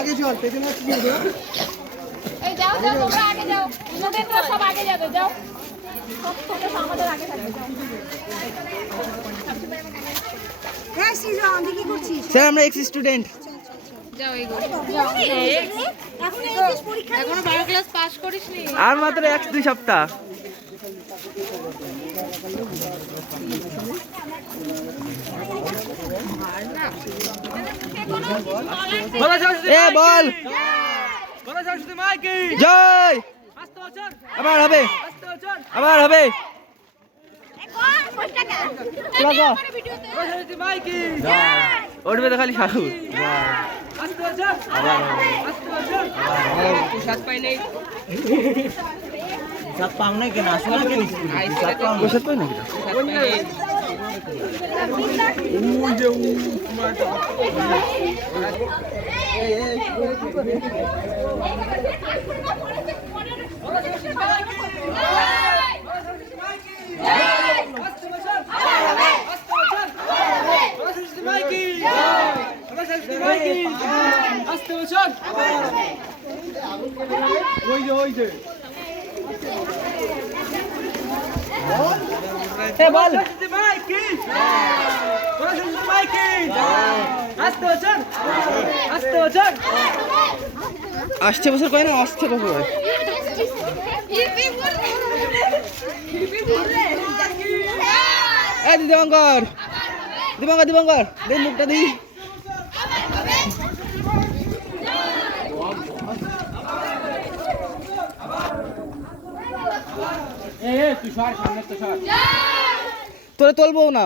আগে চল পেছনে আসছি এই যাও তোমরা আগে যাও স্টুডেন্টরা সব আগে যাবে যাও সব ছোট আমাদের আগে থাকবে হ্যাঁ সিজন তুই কি করছিস? স্যার আমরা এক্স স্টুডেন্ট। যাও এই গো এখন এইচএস পরীক্ষা এখনো 12 ক্লাস পাস করিসনি আর মাত্র 1-2 সপ্তাহ। এ বল জয়। আবার হবে উঠবে তো খালি শাহু। সাত পাও না কেন আসো না কেন সাত পাও না বল আসছে বছর কয় না আসছে বছর দিবঙ্কর দে মুখটা দি তোরা তুলবো না